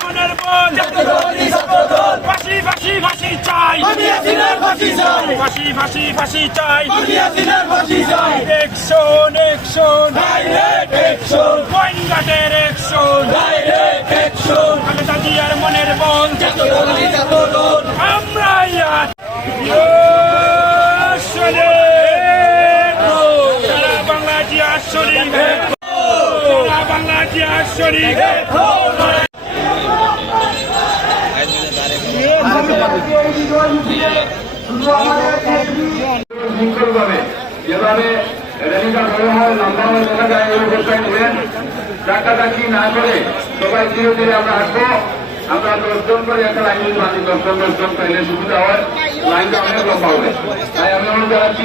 দমনের বল ফাঁসি ফাঁসি ফাঁসি চাই। ফাঁসি ফাঁসি ফাঁসি চাই। একশন একশন পয়েন্টের একশন খালেদা জিয়ার মনের বল আমরাই বাংলা জিয়ার শরীর বাংলা জিয়ার শরীর শৃঙ্খলভাবে যেভাবে র্যালিটা বড় হয় লম্বা হয়ে দেখা যায় এই অবস্থায় নেবেন ডাক্তারাকি না করে সবাই ধীরে ধীরে আমরা আসব। আমরা দশজন করে একটা লাইন মানি দশজন দশজন পাইলে সুবিধা হয়। লাইনটা অনেক লম্বা হবে। তাই আমি অনুরোধ জানাচ্ছি